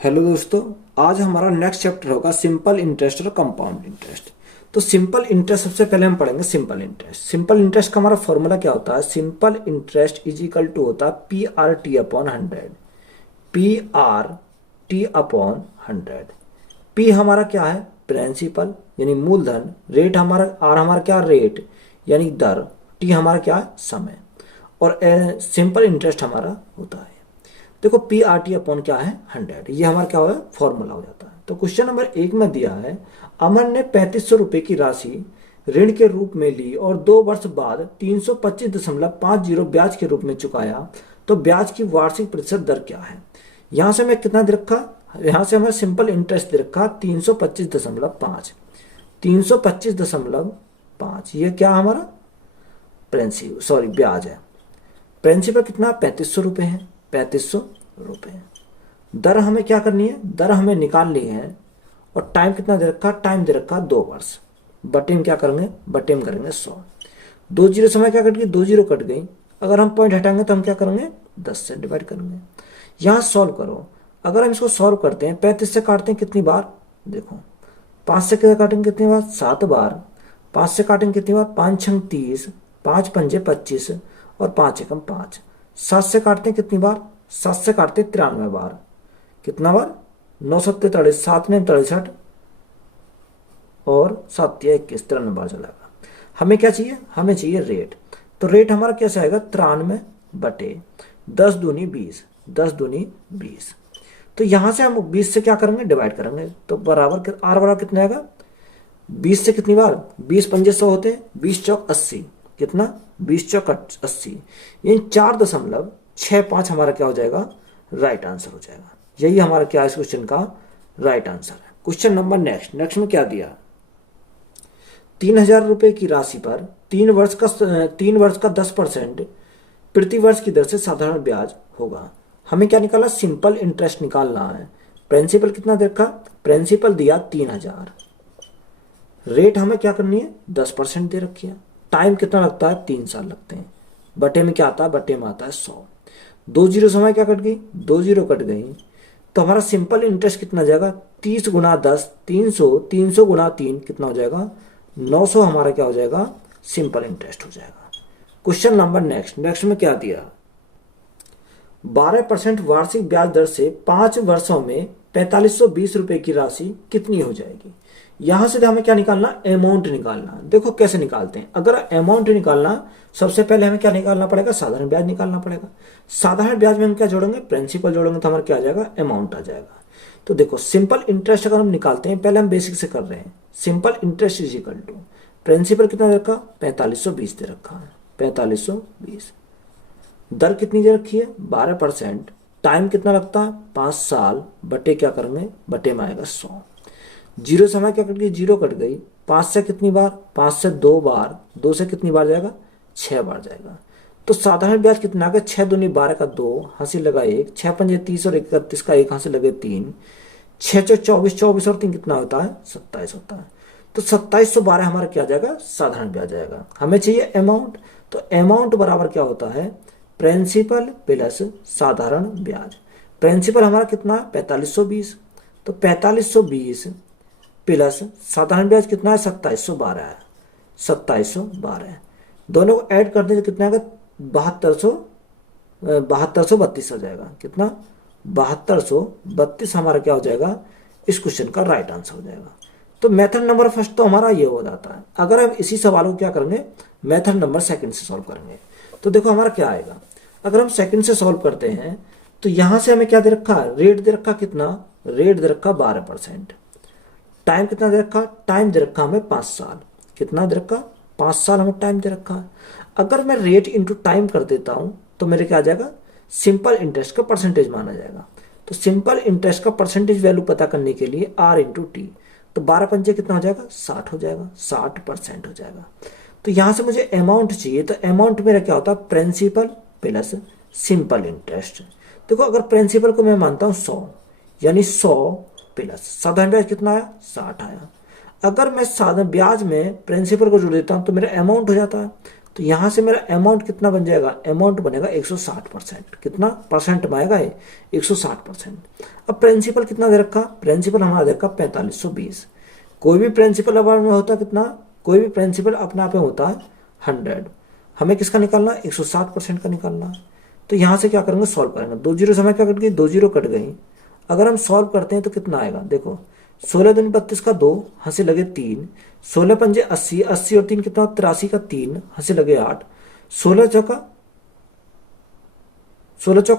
Hello दोस्तों। आज हमारा नेक्स्ट चैप्टर होगा सिंपल इंटरेस्ट और कंपाउंड इंटरेस्ट। तो सिंपल इंटरेस्ट सबसे पहले हम पढ़ेंगे सिंपल इंटरेस्ट। सिंपल इंटरेस्ट का हमारा फॉर्मूला क्या होता है? Simple interest is equal to होता है P R T upon 100। P R T upon 100। P हमारा क्या है? प्रिंसिपल यानी मूलधन। रेट हमारा आर हमारा क्या? रेट यानी दर। टी हमारा क्या है? समय। और सिंपल इंटरेस्ट हमारा होता है, देखो पी आर टी अपॉन क्या है? 100। ये हमारा क्या होगा? फॉर्मूला हो जाता है। तो क्वेश्चन नंबर 1 में दिया है, अमर ने 3500 रुपए की राशि ऋण के रूप में ली और 2 वर्ष बाद 325.50 ब्याज के रूप में चुकाया, तो ब्याज की वार्षिक प्रतिशत दर क्या है? यहां से मैं कितना दे रखा? यहां से हमें सिंपल इंटरेस्ट दे रखा 325.5। 325.5 ये क्या हमारा? प्रिंसिपल सॉरी ब्याज है। प्रिंसिपल कितना? 3500 रुपये है। 3500 रुपये। दर हमें क्या करनी है? दर हमें निकालनी है। और टाइम कितना दे रखा? टाइम दे रखा 2 वर्ष। बटे में क्या करेंगे? बटे में करेंगे 100। 2 जीरो समय क्या कट गई? 2 जीरो कट गई। अगर हम पॉइंट हटाएंगे तो हम क्या करेंगे? 10 से डिवाइड करेंगे। यहाँ सॉल्व करो। अगर हम इसको सॉल्व करते हैं, 35 से काटते हैं कितनी बार? देखो 5 से क्या काटेंगे कितनी बार? 7 बार। 5 से काटेंगे कितनी बार? 5 छंग 30, 5 पंजे 25 और 5 एकम 5। 7 से काटते हैं कितनी बार? 7 से काटते हैं 93 बार। कितना बार? 9 7 43, 7 में 63 और 7 21, 93 बार चलेगा। हमें क्या चाहिए? हमें चाहिए रेट। तो रेट हमारा कैसे आएगा? 93 बटे 10 दूनी 20। 10 दूनी 20। तो यहां से हम 20 से क्या करेंगे? डिवाइड करेंगे। तो बराबर आर बराबर कितना आएगा? 20 से कितनी बार? 20 पंजे 100 होते हैं, 20 चौक 80। कितना? 20 चौक 80। ये 4.65 हमारा क्या हो जाएगा? राइट आंसर हो जाएगा। यही हमारा क्या है इस क्वेश्चन का? राइट आंसर है। क्वेश्चन नंबर नेक्स्ट में क्या दिया? 3000 रुपए की राशि पर 3 वर्ष का 10% प्रति वर्ष की दर से साधारण ब्याज होगा। हमें क्या निकाला? सिंपल इंटरेस्ट निकालना है। प्रिंसिपल कितना देखा? प्रिंसिपल दिया 3000। रेट हमें क्या करनी है? 10% दे रखी है। टाइम कितना लगता है? 3 साल लगते हैं। बटे में क्या आता है? बटे में आता है 100। 2 जीरो समय क्या कट गई? 2 जीरो कट गई। तो हमारा सिंपल इंटरेस्ट कितना जाएगा? 30 गुना 10 300। 300 गुना 3 कितना हो जाएगा? 900 हमारा क्या हो जाएगा? सिंपल इंटरेस्ट हो जाएगा। क्वेश्चन नंबर नेक्स्ट में क्या दिया? 12% वार्षिक ब्याज दर से 5 वर्षों में 4520 रुपए की राशि कितनी हो जाएगी? यहां से हमें क्या निकालना? अमाउंट निकालना। देखो कैसे निकालते हैं। अगर अमाउंट निकालना, सबसे पहले हमें क्या निकालना पड़ेगा? साधारण ब्याज निकालना पड़ेगा। साधारण ब्याज में हम क्या जोड़ेंगे? प्रिंसिपल जोड़ेंगे तो हमारा क्या आ जाएगा? अमाउंट आ जाएगा। तो देखो सिंपल इंटरेस्ट अगर हम निकालते हैं, पहले हम बेसिक से कर रहे हैं। Simple interest is equal to principal कितना दे रखा? 4520 दे रखा है। 4520। दर कितनी दे रखी है? 12%। टाइम कितना लगता है? 5 साल। बटे क्या करेंगे? बटे में आएगा 100। जीरो समय क्या कट गई? जीरो कट गई। 5 से कितनी बार? 5 से 2 बार। 2 से कितनी बार जाएगा? 6 बार जाएगा। तो साधारण ब्याज कितना आ गया? 6 दूनी 12 का 2, हंसी लगा 1, 6 पंजे 30 और 31 का 1 हंसी लगे 3, 6 चौ 24, 24 और 3 कितना होता है? 27 होता है। तो 2712 हमारा क्या आ जाएगा? साधारण ब्याज जाएगा। हमें चाहिए अमाउंट। तो अमाउंट बराबर क्या होता है? प्रिंसिपल प्लस साधारण ब्याज। प्रिंसिपल हमारा कितना है? 4520। तो 4520 प्लस साधारण ब्याज कितना है? 2712 है। 2712। दोनों को ऐड कर देंगे कितना आएगा? 7232 हो जाएगा। कितना? 7232 हमारा क्या हो जाएगा? इस क्वेश्चन का राइट आंसर हो जाएगा। तो मेथड नंबर फर्स्ट तो हमारा ये हो जाता है। अगर हम इसी सवाल को क्या करेंगे? मेथड नंबर सेकंड से सॉल्व करेंगे। तो देखो हमारा क्या आएगा? अगर हम सेकंड से सॉल्व करते हैं तो यहां से हमें क्या दे रखा है? रेट दे रखा कितना? रेट दे रखा 12%। टाइम कितना दे रखा? टाइम दे रखा हमें 5 साल। कितना दे रखा? 5 साल हमें टाइम दे रखा है। अगर मैं रेट इंटू टाइम कर देता हूं तो मेरे क्या आ जाएगा? सिंपल इंटरेस्ट का परसेंटेज माना जाएगा। तो सिंपल इंटरेस्ट का परसेंटेज वैल्यू पता करने के लिए आर इंटू टी। तो 12 पंजे कितना हो जाएगा? 60 हो जाएगा। 60% हो जाएगा। तो यहां से मुझे अमाउंट चाहिए। तो अमाउंट मेरा क्या होता है? Principal plus simple interest. देखो अगर प्रिंसिपल को मैं मानता हूं 100, यानी 100 प्लस साधारण ब्याज कितना आया? 60 आया। अगर मैं साधारण ब्याज में प्रिंसिपल को जोड़ देता हूं तो मेरा अमाउंट हो जाता है। तो यहाँ से मेरा अमाउंट कितना बन जाएगा, अमाउंट बनेगा 160%। कितना परसेंट में आएगा ये, 160%। अब प्रिंसिपल कितना दे रखा, प्रिंसिपल हमारा दे रखा 4520। कोई भी प्रिंसिपल अवार्ड में होता कितना, कोई भी प्रिंसिपल अपने आप में होता है 100। हमें किसका निकालना, 160% का निकालना। तो यहाँ से क्या करेंगे, सॉल्व करेंगे। 2 जीरो समय क्या कट गई, 2 जीरो कट गई। अगर हम सॉल्व करते हैं तो कितना आएगा, देखो 16 दूनी 32 का 2, हंसी लगे 3, 16 पंजे 80, 80 और 3 कितना, 83 का 3, हंसी लगे 8, 16 चौका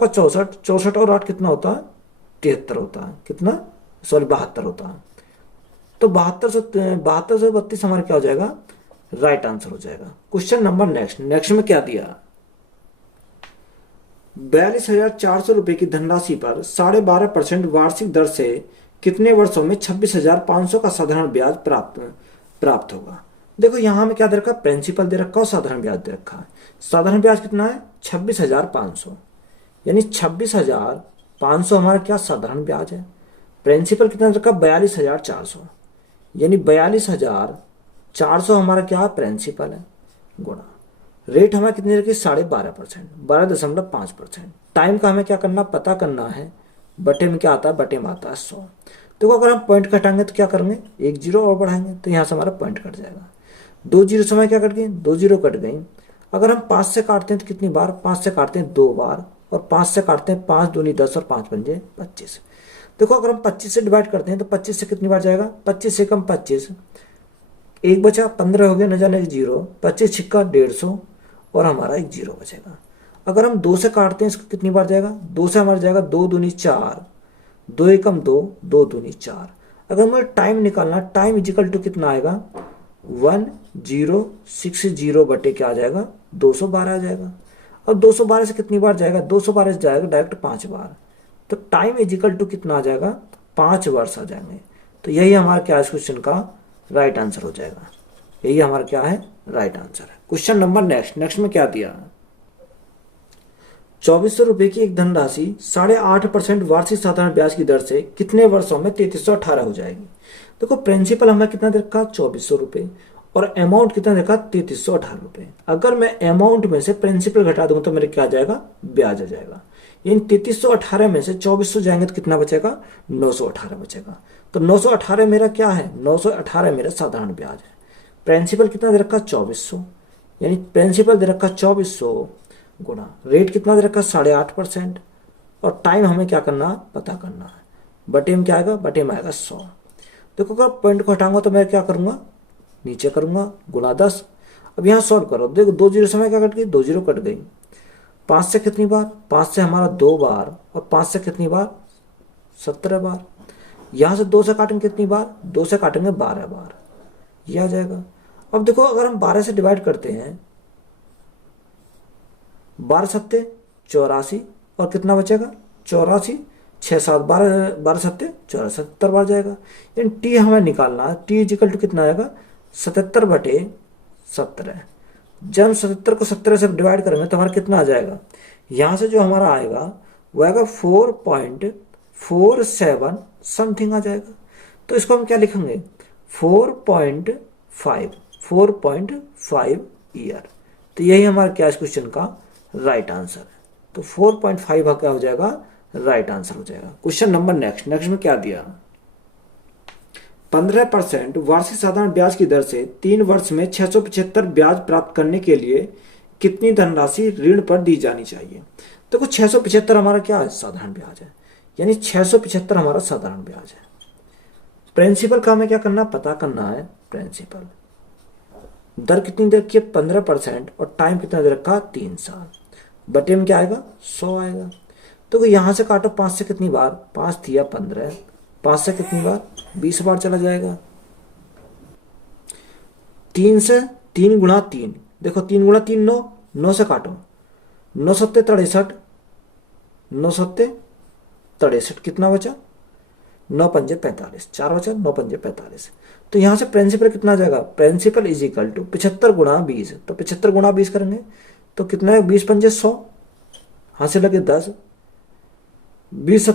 64, 64 और 8 कितना होता है, 73 होता है। कितना, सॉरी 72 होता है। तो 72 से 32 हमारा क्या हो जाएगा, राइट आंसर हो जाएगा। क्वेश्चन नंबर नेक्स्ट में क्या दिया, 42,400 रुपए की धनराशि पर 12.5% वार्षिक दर से कितने वर्षों में 26,500 का साधारण ब्याज प्राप्त होगा। देखो यहां में क्या दे रखा, प्रिंसिपल दे रखा और साधारण ब्याज दे रखा है। साधारण ब्याज कितना है, 26,500, यानी 26,500 हमारा क्या साधारण ब्याज है। प्रिंसिपल कितना दे रखा, 42,400, यानी 42,400 हमारा क्या प्रिंसिपल है, गुणा रेट हमें कितनी रखी, 12.5%, 12.5%। टाइम का हमें क्या करना, पता करना है। बटे में क्या आता है, बटे में आता है 100। देखो अगर हम पॉइंट घटाएंगे तो क्या करेंगे, 1 जीरो और बढ़ाएंगे तो यहाँ से हमारा पॉइंट कट जाएगा। 2 जीरो समय क्या कट गई, 2 जीरो कट गई। अगर हम 5 से काटते हैं तो कितनी बार, 5 से काटते हैं 2 बार, और 5 से काटते हैं 5 दूनी 10 और 5 पंजे 25। देखो अगर हम 25 से डिवाइड करते हैं तो 25 से कितनी बार जाएगा, 25 से कम 25, एक बचा 15 हो गया, न जाने 0, 25 छिक्का 150 और हमारा 1 जीरो बचेगा। अगर हम 2 से काटते हैं इसको कितनी बार जाएगा, 2 से हमारा जाएगा 2 दूनी 4, 2 एकम 2, 2 दूनी 4। अगर हमें टाइम निकालना, टाइम इजिकल टू कितना आएगा, 1060 बटे क्या आ जाएगा, 212 आ जाएगा। और 212 से कितनी बार जाएगा, 212 से जाएगा डायरेक्ट 5 बार। तो टाइम इजिकल टू कितना आ जाएगा, 5 वर्ष आ जाएंगे। तो यही हमारा क्या इस क्वेश्चन का राइट आंसर हो जाएगा। यही हमारा क्या है, राइट आंसर है। क्वेश्चन नंबर नेक्स्ट में क्या दिया, 2400 रुपए की एक धनराशि 8.5% वार्षिक साधारण ब्याज की दर से कितने वर्षों में 3318 हो जाएगी। देखो प्रिंसिपल हमें कितना दे रखा, 2400 रुपए, और अमाउंट कितना देखा, 3318 रुपए। अगर मैं अमाउंट में से प्रिंसिपल घटा दूंगा तो मेरे क्या आ जाएगा, ब्याज आ जाएगा। यानी 3318 में से 2400 जाएंगे तो कितना बचेगा, 918 बचेगा। तो 918 मेरा क्या है, 918 मेरा साधारण ब्याज है। प्रिंसिपल कितना दे रखा, 2400, यानी प्रिंसिपल दे रखा 2400 गुणा रेट कितना दे रखा, 8.5%, और टाइम हमें क्या करना, पता करना है। बटे में क्या आएगा, बटे में आएगा 100। देखो अगर पॉइंट को हटाऊंगा तो मैं क्या करूंगा, नीचे करूंगा, गुणा 10। अब यहाँ सॉल्व करो, देखो 2 जीरो समय क्या कट गई, 2 जीरो कट गई। 5 से कितनी बार, 5 से हमारा 2 बार, और 5 से कितनी बार, 17 बार। यहाँ से 2 से काटेंगे कितनी बार, 2 से काटेंगे 12 बार, यह आ जाएगा। अब देखो अगर हम 12 से डिवाइड करते हैं, 12 सत्ते 84, और कितना बचेगा, 84, 6 7 12 सत्ते 74 बार जाएगा। यानी टी हमें निकालना है, टी इजिकल टू कितना आएगा, 77 बटे 17। जब हम 77 को 17 से डिवाइड करेंगे तो हमारा कितना आ जाएगा, यहाँ से जो हमारा आएगा वो आएगा 4.47 समथिंग आ जाएगा। तो इसको हम क्या लिखेंगे, 4.5 ईयर। तो यही हमारा क्या इस क्वेश्चन का राइट आंसर है। तो 4.5 क्या हो जाएगा, राइट आंसर हो जाएगा। क्वेश्चन नंबर नेक्स्ट में क्या दिया, 15% वार्षिक साधारण ब्याज की दर से 3 वर्ष में 675 ब्याज प्राप्त करने के लिए कितनी धनराशि ऋण पर दी जानी चाहिए। देखो 675 हमारा क्या है, साधारण ब्याज है, यानी 675 हमारा साधारण ब्याज है। प्रिंसिपल का हमें क्या करना, पता करना है। प्रिंसिपल दर कितनी दे रखी है, 15%, और टाइम कितना दे रखा, 3 साल। बटे में क्या आएगा, 100 आएगा। तो यहां से काटो, 5 से कितनी बार, 5 दिया 15, 5 से कितनी बार, 20 बार चला जाएगा। 3 से 3 गुणा 3, देखो 3 गुणा 3 9, 9 से काटो, 9 सत्ते 63, 9 सत्ते 63, कितना बचा, 9 पंजे 45, 4 बचा, 9 पंजे 45। तो यहां से प्रिंसिपल कितना जाएगा, प्रिंसिपल इज इक्वल टू 75 गुणा 20। तो 75 गुणा 20 करेंगे तो कितना है, 20 पंजे 100, हाथ से लगे 10, 20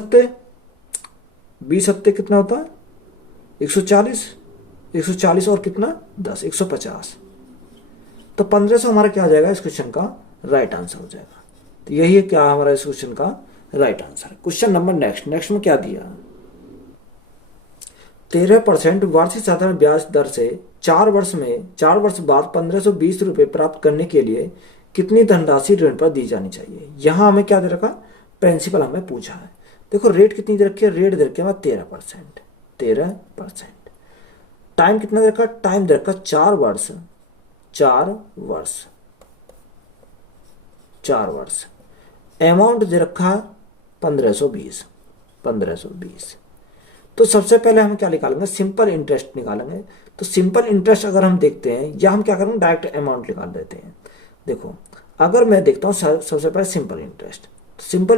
सत्ते कितना होता है, 140, 140 और कितना 10, 150। तो 1500 हमारा क्या आ जाएगा इस क्वेश्चन का राइट आंसर हो जाएगा। तो यही है क्या हमारा इस क्वेश्चन का right answer. Question number next में क्या दिया, 13% वार्षिक साधारण ब्याज दर से 4 वर्ष बाद 1520 रुपये प्राप्त करने के लिए कितनी धनराशि ऋण पर दी जानी चाहिए। यहां हमें क्या दे रखा, प्रिंसिपल हमें पूछा है। देखो रेट कितनी दे रखी है, रेट दे रखी है 13%। टाइम कितना दे रखा, टाइम दे रखा 4 वर्ष। 4 वर्ष। अमाउंट दे रखा 1520। तो सबसे पहले हम क्या निकालेंगे, सिंपल इंटरेस्ट निकालेंगे। तो सिंपल इंटरेस्ट अगर हम देखते हैं, या हम क्या करेंगे डायरेक्ट अमाउंट निकाल देते हैं। देखो अगर मैं देखता हूँ सबसे पहले सिंपल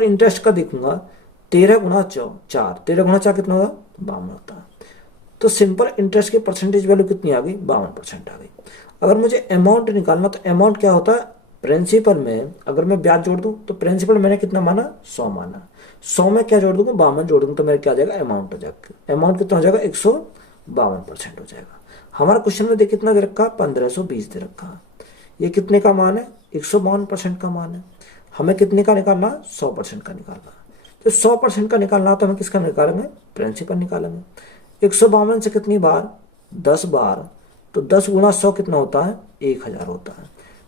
इंटरेस्ट का देखूंगा 13 गुणा 4, 13 गुणा 4 कितना होगा 52 होता है। तो सिंपल इंटरेस्ट की परसेंटेज वैल्यू कितनी आ गई, 52% आ गई। अगर मुझे अमाउंट निकालना, तो अमाउंट क्या होता है, प्रिंसिपल में अगर मैं ब्याज जोड़ दूं तो प्रिंसिपल मैंने कितना माना 100 माना, 100 में क्या जोड़ दूंगा 52 जोड़ दूंगा, तो मेरा क्या आ जाएगा अमाउंट हो जाएगा। अमाउंट कितना हो जाएगा 152% हो जाएगा। हमारा क्वेश्चन में देख कितना दे रखा 1520 दे रखा, ये कितने का मान है 152% का मान है। हमें कितने का निकालना 100% का निकालना। तो 100% का निकालना तो हमें किसका निकालेंगे, प्रिंसिपल निकालेंगे। 152 से कितनी बार 10 बार, तो 10 गुणा 100 कितना होता है 1000 होता है।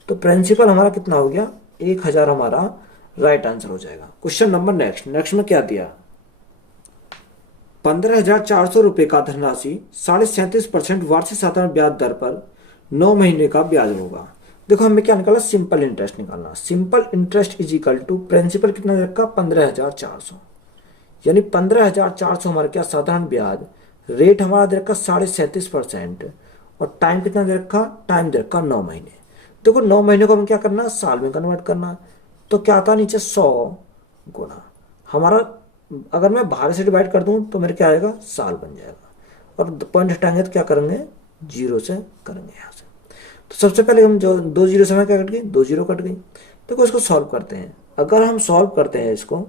तो प्रिंसिपल हमारा कितना हो गया 1000 हमारा राइट आंसर हो जाएगा। क्वेश्चन नंबर नेक्स्ट में क्या दिया, 15,400 रुपए का धनराशि 37.5% वार्षिक साधारण ब्याज दर पर 9 महीने का ब्याज होगा। देखो हमें क्या निकाला, सिंपल इंटरेस्ट निकालना। Simple interest is equal to principal कितना दे रखा 15,400, यानी 15,400 हमारा क्या साधारण ब्याज, रेट हमारा दे रखा 37.5%, और टाइम कितना दे रखा, टाइम दे रखा 9 महीने। देखो 9 महीने को हमें क्या करना, साल में कन्वर्ट करना। तो क्या आता है नीचे 100 गुणा हमारा, अगर मैं बाहर से डिवाइड कर दूं तो मेरे क्या आएगा साल बन जाएगा, और पॉइंट हटाएंगे तो क्या करेंगे 0 से करेंगे यहाँ से। तो सबसे पहले हम जो 2 0 से हमें क्या कट गई 2 0 कट गई। देखो इसको सॉल्व करते हैं। अगर हम सॉल्व करते हैं इसको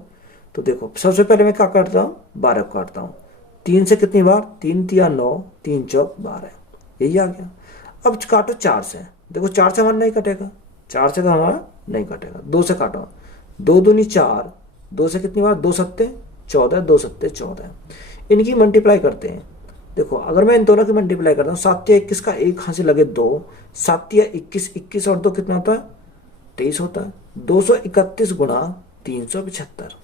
तो देखो सबसे पहले मैं क्या काटता हूँ 12 काटता हूँ। 3 से कितनी बार, 3 तिया 9, 3 चौक 12, यही आ गया। अब काटो 4 से, देखो 4 से हमारा नहीं कटेगा, 4 से तो हमारा नहीं कटेगा। 2 से काटो, 2 दूनी 4, 2 से कितनी बार 2 सत्ते 14, 2 सत्ते 14। इनकी मल्टीप्लाई करते हैं। देखो अगर मैं इन दोनों की मल्टीप्लाई करता हूँ, 7 या 21 का एक हाथ से लगे 2, 7 या 21, 21 और 2 कितना होता है 23 होता है। 231 गुणा 375,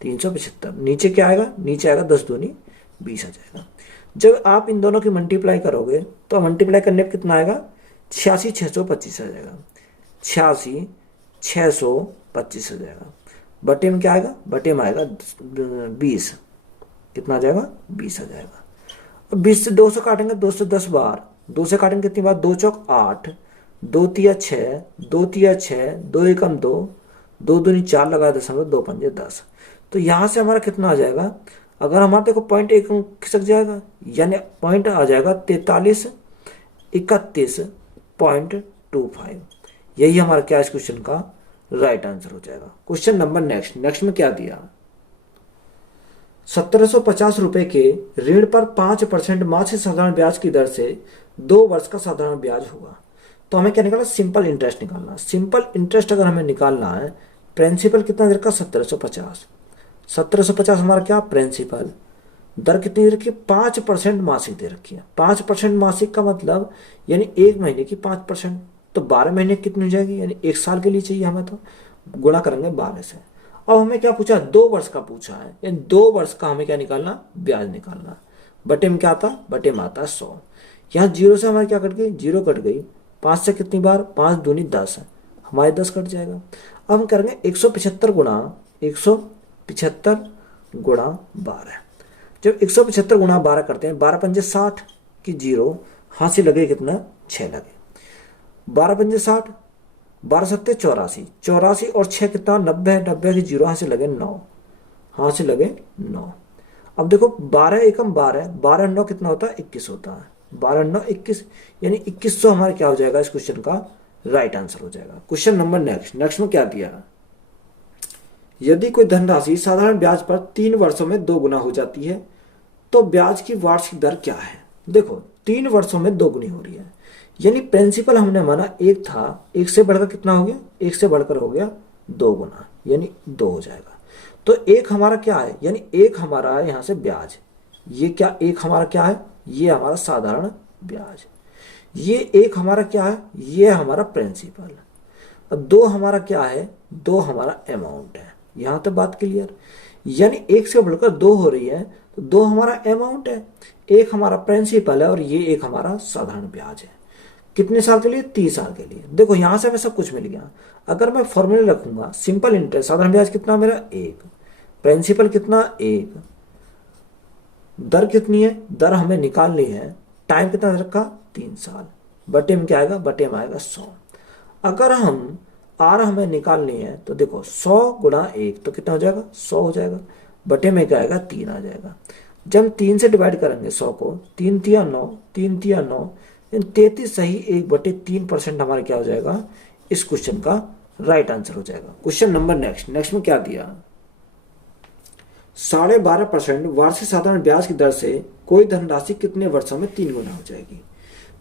375 नीचे क्या आएगा, नीचे आएगा 10 दूनी 20 आ जाएगा। जब आप इन दोनों की मल्टीप्लाई करोगे तो मल्टीप्लाई करने पर कितना आएगा 86,625 आ जाएगा, 86,625 आ जाएगा। बटे में क्या आएगा, बटे में आएगा 20, कितना आ जाएगा 20 आ जाएगा। 20 से 2 से काटेंगे, 2 से 10 बार, 2 से काटेंगे कितनी बार 2 चौक 8, 2 तिया 6, 2 तिया 6, 2 एकम 2, 2 दूनी 4 लगा 2 पंजे 10। तो यहाँ से हमारा कितना आ जाएगा, अगर हमारे देखो पॉइंट एक खिसक जाएगा, यानी पॉइंट आ जाएगा 4331.25। यही हमारा क्या इस क्वेश्चन का राइट आंसर हो जाएगा। क्वेश्चन नंबर नेक्स्ट में क्या दिया, 1750 रुपए के ऋण पर 5% मासिक साधारण ब्याज की दर से 2 वर्ष का साधारण ब्याज होगा। तो हमें क्या निकालना, सिंपल इंटरेस्ट निकालना। सिंपल इंटरेस्ट अगर हमें निकालना है, प्रिंसिपल कितना दे रखा 1750, 1750 हमारा क्या प्रिंसिपल, दर कितनी दे रखी है 5% मासिक दे रखी है। 5% मासिक का मतलब यानी 1 महीने की 5%, तो 12 महीने कितनी हो जाएगी, यानी 1 साल के लिए चाहिए हमें, तो गुणा करेंगे 12 से। अब हमें क्या पूछा 2 वर्ष का पूछा है, यानी 2 वर्ष का हमें क्या निकालना, ब्याज निकालना। बटे में क्या आता, बटे में आता 100। यहाँ 0 से हमारे क्या कट गई 0 कट गई, 5 से कितनी बार 5 दूनी 10, हमारे 10 कट जाएगा। अब हम करेंगे 175 गुणा 12। जब 175 गुणा 12 करते हैं, 12 पंजे 60 की 0, हाथ से लगे कितना 6 लगे, 12 पंजे 60, 12 सत्ते 84, 84 और 6 कितना 90, 90 की 0 हाथ से लगे 9, हाथ से लगे 9। अब देखो 12 एकम 12, 12 9 कितना होता है 21 होता है, 12 9 21, यानी 2100 हमारा क्या हो जाएगा इस क्वेश्चन का राइट आंसर हो जाएगा। क्वेश्चन नंबर नेक्स्ट में क्या दिया, यदि कोई धनराशि साधारण ब्याज पर 3 वर्षों में 2 गुना हो जाती है तो ब्याज की वार्षिक दर क्या है। देखो 3 वर्षों में दोगुनी हो रही है, यानी प्रिंसिपल हमने माना एक था, एक से बढ़कर कितना हो गया, एक से बढ़कर हो गया 2 गुना, यानी 2 हो जाएगा। तो एक हमारा क्या है, यानी एक हमारा है यहाँ से ब्याज, ये क्या एक हमारा क्या है, ये हमारा साधारण ब्याज, ये एक हमारा क्या है, ये हमारा प्रिंसिपल, और 2 हमारा क्या है, 2 हमारा अमाउंट है। यहां तक बात क्लियर, यानी एक से बढ़कर 2 हो रही है तो 2 हमारा अमाउंट है, एक हमारा प्रिंसिपल है और ये एक हमारा साधारण ब्याज है। कितने साल के लिए, 30 साल के लिए। देखो यहां से हमें सब कुछ मिल गया। अगर मैं फॉर्मूले रखूंगा, सिंपल इंटरेस्ट साधारण ब्याज कितना मेरा 1, प्रिंसिपल कितना 1, दर कितनी है, दर हमें निकालनी है, टाइम कितना रखा 3 साल, बटे में क्या आएगा, बटे में आएगा 100। अगर हम आर हमें निकालनी है तो देखो 100 गुणा 1 तो कितना हो जाएगा, 100 हो जाएगा, बटे में क्या आएगा 3 आ जाएगा। जब 3 से डिवाइड करेंगे 100 को, 3 तिया 9, 3 तिया 9, 33 सही 1/3% हमारा क्या हो जाएगा, इस क्वेश्चन का राइट आंसर हो जाएगा। क्वेश्चन नंबर नेक्स्ट में क्या दिया, 12.5% वार्षिक साधारण ब्याज की दर से कोई धनराशि कितने वर्षों में 3 गुना हो जाएगी।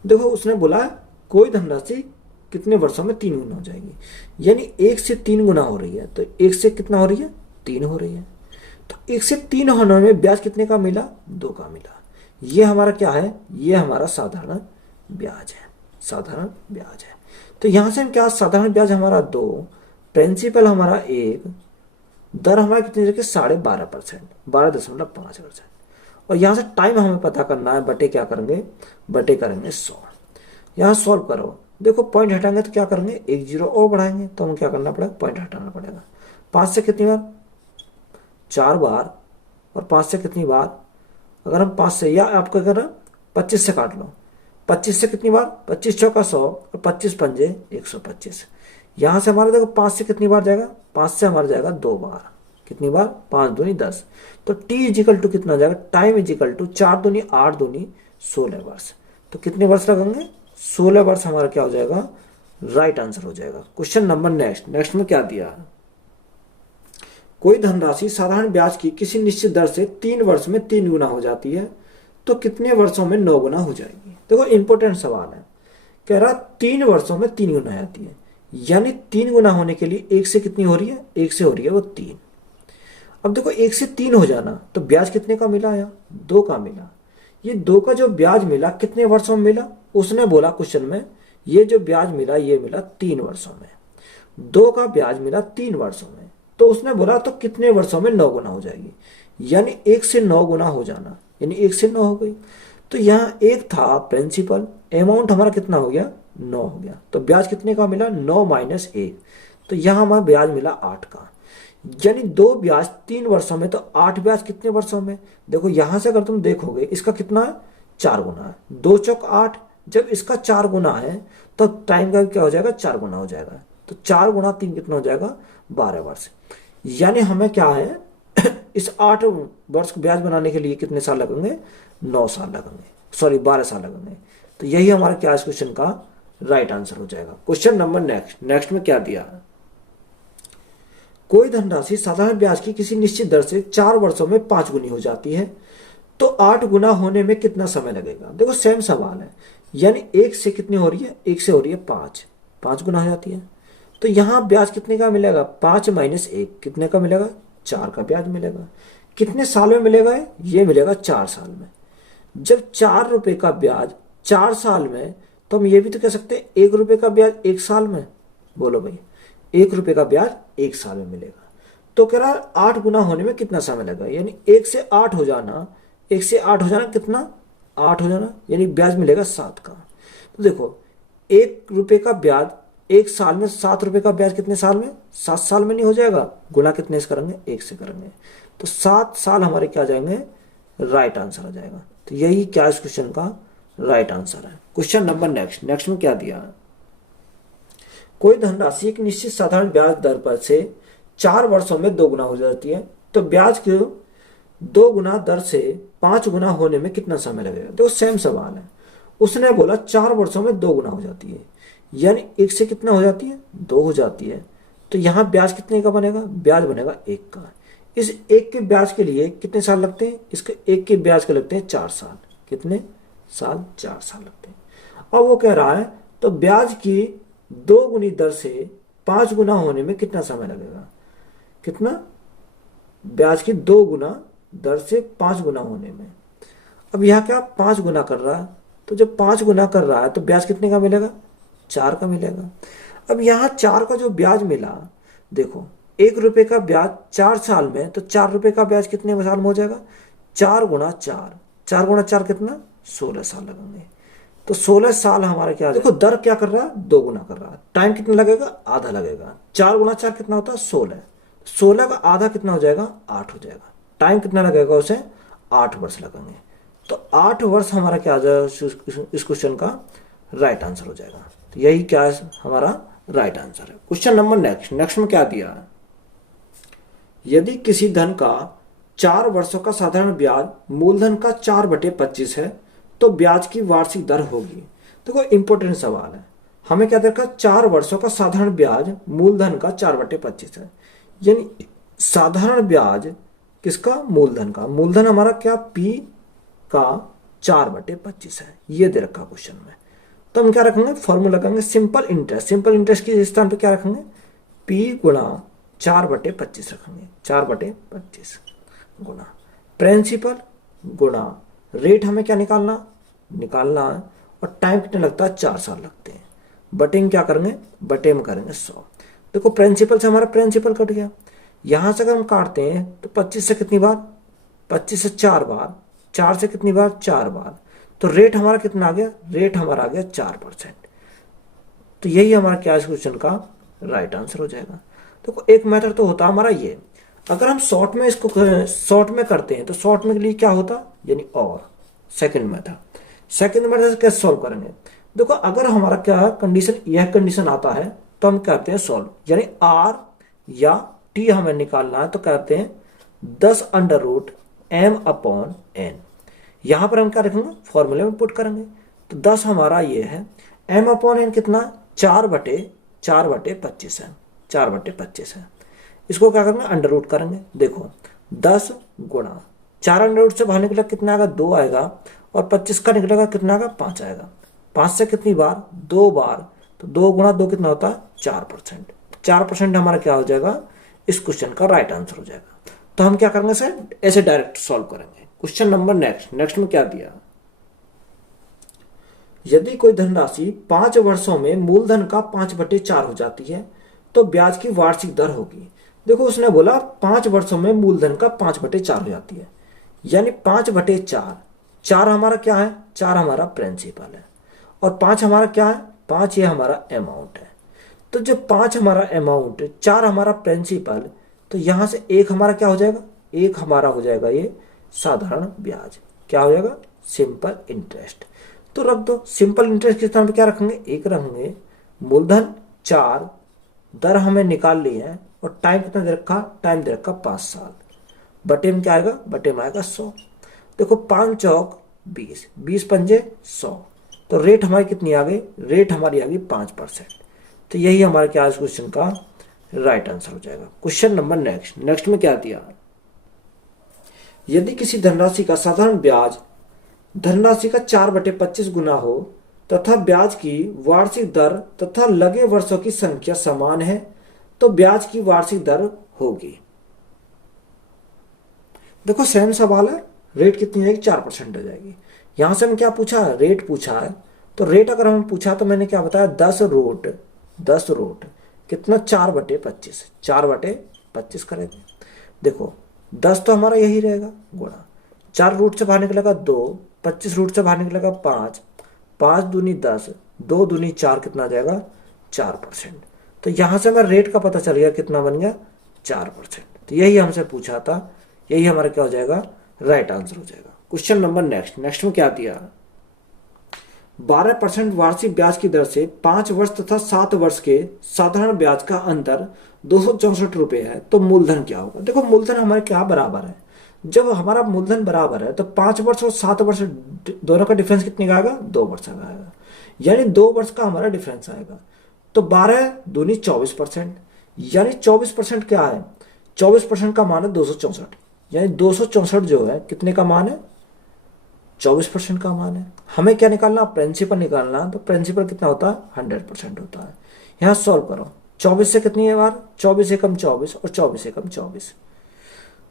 देखो उसने बोला कोई धनराशि कितने वर्षों में 3 गुना हो जाएगी, यानी 1 से 3 गुना हो रही है, तो 1 से कितना हो रही है, 3 हो रही है। तो 1 से 3 होने में ब्याज कितने का मिला, 2 का मिला। ये हमारा क्या है, ये हमारा साधारण ब्याज है, साधारण ब्याज है। तो यहां से हम क्या, साधारण ब्याज हमारा 2, प्रिंसिपल हमारा 1, दर हमारा कितनी रखी 12.5%, 12.5%, और यहां से टाइम हमें पता करना है, बटे क्या करेंगे, बटे करेंगे 100। यहां सॉल्व करो, देखो पॉइंट हटाएंगे तो क्या करेंगे, 1 जीरो और बढ़ाएंगे, तो हमें क्या करना पड़ेगा, पॉइंट हटाना पड़ेगा। 5 से कितनी बार, 4 बार, और 5 से कितनी बार, अगर हम 5 से, या आप क्या करना 25 से काट लो, 25 से कितनी बार, 25 चौका 100 और 25 पंजे 125। यहां से हमारा देखो 5 से कितनी बार जाएगा, 5 से हमारा जाएगा 2 बार, कितनी बार, 5 दूनी 10, तो टी इजिकल टू कितना जाएगा, टाइम इजिकल टू 4 दूनी 8 दूनी 16 वर्ष। तो कितने वर्ष लगेंगे, 16 वर्ष हमारा क्या हो जाएगा, राइट आंसर हो जाएगा। क्वेश्चन नंबर नेक्स्ट में क्या दिया, कोई धनराशि साधारण ब्याज की किसी निश्चित दर से 3 वर्ष में 3 गुना हो जाती है तो कितने वर्षों में 9 गुना हो जाएगी। देखो इंपॉर्टेंट सवाल है, कह रहा 3 वर्षों में 3 गुना आती है, यानी 3 गुना होने के लिए 1 से कितनी हो रही है, 1 से हो रही है वो 3। अब देखो 1 से 3 हो जाना तो ब्याज कितने का मिला, या 2 का मिला। ये 2 का जो ब्याज मिला कितने वर्षों में मिला, उसने बोला क्वेश्चन में ये जो ब्याज मिला ये मिला 3 वर्षों में, 2 का ब्याज मिला 3 वर्षों में, तो उसने बोला तो कितने वर्षों में 9 गुना हो जाएगी, यानी 1 से 9 गुना हो जाना, यानी 1 से 9 हो गई। तो यहाँ 1 था प्रिंसिपल, अमाउंट हमारा कितना हो गया, 9 हो गया, तो ब्याज कितने का मिला, 9 माइनस 1, तो यहाँ हमारा ब्याज मिला 8 का, यानी 2 ब्याज 3 वर्षों में, तो 8 ब्याज कितने वर्षों में। देखो यहां से अगर तुम देखोगे इसका कितना है, 4 गुना है, 2 चौक 8, जब इसका 4 गुना है तो टाइम का क्या हो जाएगा, 4 गुना हो जाएगा, तो 4 गुना 3 कितना हो जाएगा, 12 वर्ष। यानी हमें क्या है इस 8 वर्ष को ब्याज बनाने के लिए कितने साल लगेंगे, 9 साल लगेंगे, सॉरी 12 साल लगेंगे। तो यही हमारा क्या इस क्वेश्चन का राइट आंसर हो जाएगा। क्वेश्चन नंबर नेक्स्ट में क्या दिया, कोई धनराशि साधारण ब्याज की किसी निश्चित दर से 4 वर्षों में 5 गुनी हो जाती है तो 8 गुना होने में कितना समय लगेगा। देखो सेम सवाल है, यानी 1 से कितनी हो रही है, 1 से हो रही है 5 गुना हो जाती है, तो यहां ब्याज कितने का मिलेगा, 5 माइनस 1 कितने का मिलेगा, 4 का ब्याज मिलेगा। कितने साल में मिलेगा, ये मिलेगा 4 साल में। जब 4 रुपए का ब्याज 4 साल में, तो हम ये भी तो कह सकते हैं 1 रुपए का ब्याज 1 साल में, बोलो भाई 1 रुपए का ब्याज 1 साल में मिलेगा। तो कह रहा 8 गुना होने में कितना समय लगा, यानी 1 से 8 हो जाना, 1 से 8 हो जाना कितना, 8 हो जाना, यानी ब्याज मिलेगा 7 का। तो देखो 1 रुपए का ब्याज 1 साल में, 7 रुपए का ब्याज कितने साल में, 7 साल में नहीं हो जाएगा, गुना कितने से करेंगे, 1 से करेंगे, तो 7 साल हमारे क्या जाएंगे, राइट आंसर आ जाएगा। तो यही क्या इस क्वेश्चन का राइट आंसर है। क्वेश्चन नंबर नेक्स्ट में क्या दिया, कोई धनराशि एक निश्चित साधारण ब्याज दर पर से 4 वर्षों में 2 गुना हो जाती है तो ब्याज के 2 गुना दर से 5 गुना होने में कितना समय लगेगा। देखो सेम सवाल है, उसने बोला 4 वर्षों में 2 गुना हो जाती है, यानी 1 से कितना हो जाती है, 2 हो जाती है, तो यहां ब्याज कितने का बनेगा, ब्याज बनेगा 1 का। इस 1 के ब्याज के लिए कितने साल लगते हैं, इसके 1 के ब्याज के लगते हैं 4 साल, कितने साल 4 साल लगते हैं। अब वो कह रहा है तो ब्याज की 2 गुनी दर से 5 गुना होने में कितना समय लगेगा। कितना, ब्याज की 2 गुना दर से 5 गुना होने में। अब यहाँ क्या 5 गुना कर रहा है, तो जब 5 गुना कर रहा है तो ब्याज कितने का मिलेगा, 4 का मिलेगा। अब यहाँ 4 का जो ब्याज मिला, देखो 1 रुपये का ब्याज 4 साल में, तो 4 रुपये का ब्याज कितने साल में हो जाएगा, 4 गुना 4, 4 गुना 4 कितना, 16 साल लगेंगे। तो 16 साल हमारा क्या, देखो दर क्या कर रहा है, 2 गुना कर रहा है। टाइम कितना लगेगा, आधा लगेगा। 4 गुना 4 कितना होता है, 16। 16 का आधा कितना हो जाएगा, 8 हो जाएगा। टाइम कितना लगेगा उसे, 8 वर्ष लगेंगे। तो 8 वर्ष हमारा क्या आ जाएगा, इस क्वेश्चन का राइट आंसर हो जाएगा। तो यही क्या है हमारा राइट आंसर है। क्वेश्चन नंबर नेक्स्ट में क्या दिया है, यदि किसी धन का 4 वर्षों का साधारण ब्याज मूलधन का 4/25 है तो ब्याज की वार्षिक दर होगी। देखो इंपॉर्टेंट सवाल है, हमें क्या देखा, 4 वर्षों का साधारण ब्याज मूलधन का 4/25 है, यानी साधारण ब्याज किसका, मूलधन का। मूलधन हमारा क्या, P का 4/25 है, ये दे रखा क्वेश्चन में। तो हम क्या रखेंगे, फॉर्मूला लगाएंगे सिंपल इंटरेस्ट। सिंपल इंटरेस्ट के स्थान पे क्या रखेंगे, P गुणा 4/25 रखेंगे, 4/25 गुणा प्रिंसिपल गुणा रेट। हमें क्या निकालना है, और टाइम कितना लगता है, 4 साल लगते हैं। बटे में क्या करेंगे, बटे में करेंगे 100। देखो प्रिंसिपल से हमारा प्रिंसिपल कट गया, यहां से अगर हम काटते हैं तो 25 से कितनी बार, 25 से 4 बार, 4 से कितनी बार, 4 बार। तो रेट हमारा कितना आ गया, रेट हमारा आ गया 4%। तो यही हमारा क्या इस क्वेश्चन का राइट आंसर हो जाएगा। देखो एक मेथड तो होता है हमारा ये, अगर हम शॉर्ट में इसको शॉर्ट में करते हैं तो शॉर्ट में के लिए क्या होता, यानी और सेकंड मेथड से कैसे सॉल्व करेंगे। देखो अगर हमारा क्या कंडीशन, यह कंडीशन आता है तो हम कहते हैं सॉल्व, यानी R या T हमें निकालना है तो कहते हैं 10√m/n। यहां पर हम क्या रखेंगे, फॉर्मूले में पुट करेंगे। तो 10 हमारा ये है, m/n कितना, 4/25 है, 4/25 है। इसको क्या करेंगे, अंडर रूट करेंगे। देखो 10 गुणा 4 अंडर रूट से बाहर निकलेगा कितना आएगा, 2 आएगा, और 25 का निकलेगा कितना आएगा, 5 आएगा। 5 से कितनी बार, 2 बार, तो 2 गुणा 2 कितना होता है, 4%। 4% हमारा क्या हो जाएगा, इस क्वेश्चन का राइट आंसर हो जाएगा। तो हम क्या करेंगे सर, ऐसे डायरेक्ट सॉल्व करेंगे। क्वेश्चन नंबर नेक्स्ट में क्या दिया, यदि कोई धनराशि 5 वर्षों में मूलधन का 5/4 हो जाती है तो ब्याज की वार्षिक दर होगी। देखो उसने बोला 5 वर्षों में मूलधन का 5/4 हो जाती है, यानी 5/4, 4 हमारा क्या है, 4 हमारा प्रिंसिपल है, और 5 हमारा क्या है, 5 ये हमारा अमाउंट है। तो जब 5 हमारा अमाउंट, 4 हमारा प्रिंसिपल, तो यहां से 1 हमारा क्या हो जाएगा, 1 हमारा हो जाएगा ये साधारण ब्याज। क्या हो जाएगा, सिंपल इंटरेस्ट। तो रख दो, सिंपल इंटरेस्ट के स्थान पर क्या रखेंगे, 1 रखेंगे। मूलधन 4, दर हमें निकाल ली है, और टाइम कितना दे रखा, टाइम दे रखा 5 साल। बटे में क्या आएगा, बटे में आएगा 100। देखो 5 चौक 20, 20 पंजे 100। तो रेट हमारी कितनी आ गई, रेट हमारी आ गई 5%। तो यही हमारे क्या इस क्वेश्चन का राइट आंसर हो जाएगा। क्वेश्चन नंबर नेक्स्ट में क्या दिया, यदि किसी धनराशि का साधारण ब्याज धनराशि का 4/25 गुना हो तथा ब्याज की वार्षिक दर तथा लगे वर्षों की संख्या समान है तो ब्याज की वार्षिक दर होगी। देखो सेम सवाल है, रेट कितनी जाएगी, 4% हो जाएगी। यहां से हम क्या पूछा, रेट पूछा है। तो रेट अगर हम पूछा तो मैंने क्या बताया, 10 रूट कितना, 4/25, 4/25 करेंगे। देखो 10 तो हमारा यही रहेगा, गुणा 4 रूट से बाहर निकलेगा 2, 25 रूट से बाहर निकलेगा 5, 5 दूनी 10, 2 दूनी 4, कितना आ जाएगा, 4%। तो यहां से हमारा रेट का पता चल गया, कितना बन गया, 4%। तो यही हमसे पूछा था, यही हमारा क्या हो जाएगा, राइट आंसर हो जाएगा। क्वेश्चन नंबर नेक्स्ट में क्या दिया, 12% वार्षिक ब्याज की दर से 5 वर्ष तथा 7 वर्ष के साधारण ब्याज का अंतर 264 रुपये है तो मूलधन क्या होगा। देखो मूलधन हमारे क्या बराबर है, जब हमारा मूलधन बराबर है तो 5 वर्ष और 7 वर्ष दोनों का डिफरेंस कितने का आएगा, 2 वर्ष का आएगा, यानी 2 वर्ष का हमारा डिफरेंस आएगा। तो 12 दूनी 24%, यानी 24% क्या है, 24% का मान है 264, यानी 264 जो है कितने का मान है, 24% का मान है। हमें क्या निकालना, प्रिंसिपल निकालना, तो प्रिंसिपल कितना होता है, 100% होता है। यहाँ सॉल्व करो, 24 से कितनी है बार, 24 एकम 24 और 24 एकम 24,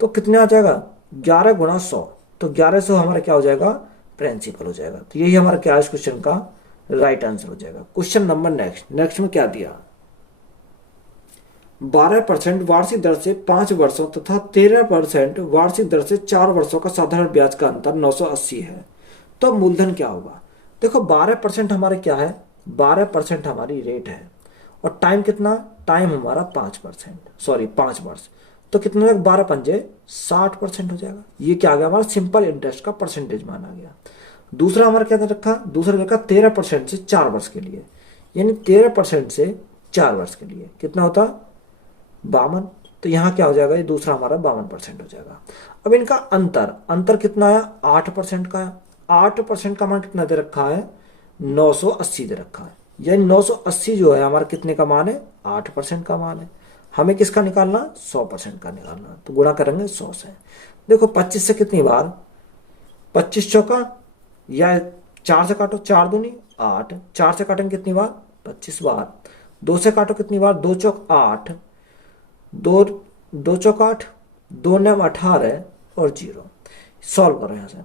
तो कितने आ जाएगा, 11 गुणा 100, तो 1100 हमारा क्या हो जाएगा, प्रिंसिपल हो जाएगा। तो यही हमारा क्या है इस क्वेश्चन का राइट आंसर हो जाएगा। क्वेश्चन नंबर नेक्स्ट में क्या दिया, 12% वार्षिक दर से 5 वर्षों तथा 13% वार्षिक दर से 4 वर्षों का साधारण ब्याज का अंतर 980 है, तो मूलधन क्या होगा। देखो 12% हमारे क्या है, 12% हमारी रेट है, और टाइम कितना, टाइम हमारा 5 वर्ष, तो कितना हो जाएगा, 12 पंजे 60% हो जाएगा। ये क्या आ गया, हमारा सिंपल इंटरेस्ट का परसेंटेज माना गया। दूसरा हमारा क्या रखा, दूसरा रखा 13% से 4 वर्ष के लिए, यानी 13% से 4 वर्ष के लिए कितना होता, 52, तो यहाँ क्या हो जाएगा, ये दूसरा हमारा 52% हो जाएगा। अब इनका अंतर कितना आया, 8% का है। 8% का मान कितना दे रखा है, 980 दे रखा है, यानी 980 जो है हमारा कितने का मान है, 8% का मान है। हमें किसका निकालना, 100% का निकालना, तो गुणा करेंगे 100 से। देखो 25 से कितनी बार, 25 चौका, या 4 से काटो, 4 दूनी 8, 4 से काटेंगे कितनी बार, 25 बार। 2 से काटो कितनी बार, 2 चौक 8, 2 चौक 8, 2 9 18 और 0। सॉल्व करो यहाँ से,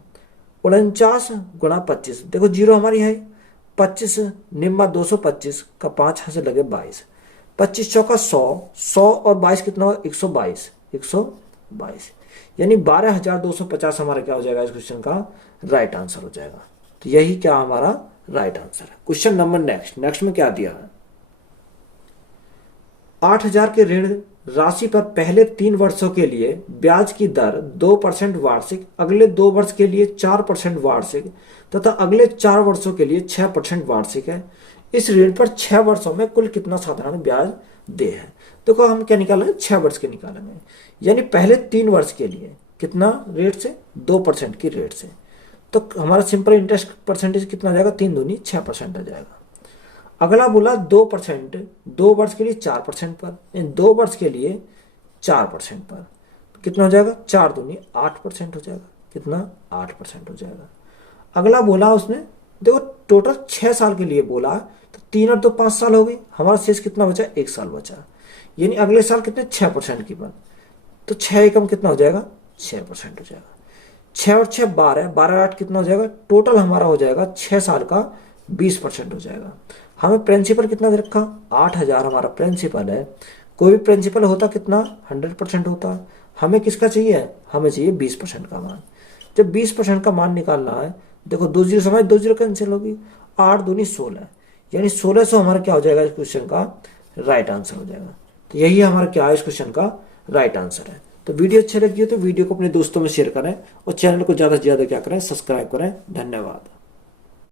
49 गुणा 25, देखो 0 हमारी है, 25 निम्मा 225 का 5 यहाँ से लगे 22, 25 चौका 100, 100 और 22 कितना हुआ, 122, यानी 12,250 हमारा क्या हो जाएगा इस क्वेश्चन का राइट आंसर हो जाएगा। तो यही क्या हमारा राइट आंसर है। क्वेश्चन नंबर नेक्स्ट में क्या दिया है, 8,000 के ऋण राशि पर पहले 3 वर्षों के लिए ब्याज की दर 2% वार्षिक, अगले 2 वर्ष के लिए 4% वार्षिक तथा अगले 4 वर्षों के लिए 6% वार्षिक है। इस ऋण पर 6 वर्षों में कुल कितना साधारण ब्याज दे है। देखो हम क्या निकालेंगे, 6 वर्ष के निकालेंगे, यानी पहले 3 वर्ष के लिए कितना रेट से, 2% की रेट से, तो हमारा सिंपल इंटरेस्ट परसेंटेज कितना जाएगा, 3 दूनी 6% आ जाएगा। अगला बोला 2%, 2 वर्ष के लिए 4% पर, 2 वर्ष के लिए 4% पर, तो कितना हो जाएगा, 4 दूनी 8% हो जाएगा, कितना 8% हो जाएगा। अगला बोला उसने, देखो टोटल 6 साल के लिए बोला, तो 3 और 2 5 साल हो गई, हमारा शेष कितना बचा, 1 साल बचा, यानी अगले साल कितने 6% की पर, तो 6 एकम कितना हो जाएगा, 6% हो जाएगा। 6 और 6 12, 12 8 कितना हो जाएगा, टोटल हमारा हो जाएगा 6 साल का 20% हो जाएगा। हमें प्रिंसिपल कितना दे रखा, 8,000 हमारा प्रिंसिपल है। कोई भी प्रिंसिपल होता कितना, 100% होता। हमें किसका चाहिए, हमें चाहिए 20% का मान। जब 20% का मान निकालना है, देखो 2 जीरो समय 2 जीरो कैंसिल होगी, 8 दूनी 16, यानी 1600 हमारा क्या हो जाएगा इस क्वेश्चन का राइट आंसर हो जाएगा। तो यही हमारा क्या है इस क्वेश्चन का राइट आंसर है। तो वीडियो अच्छी लगी हो तो वीडियो को अपने दोस्तों में शेयर करें और चैनल को ज़्यादा से ज़्यादा क्या करें, सब्सक्राइब करें। धन्यवाद।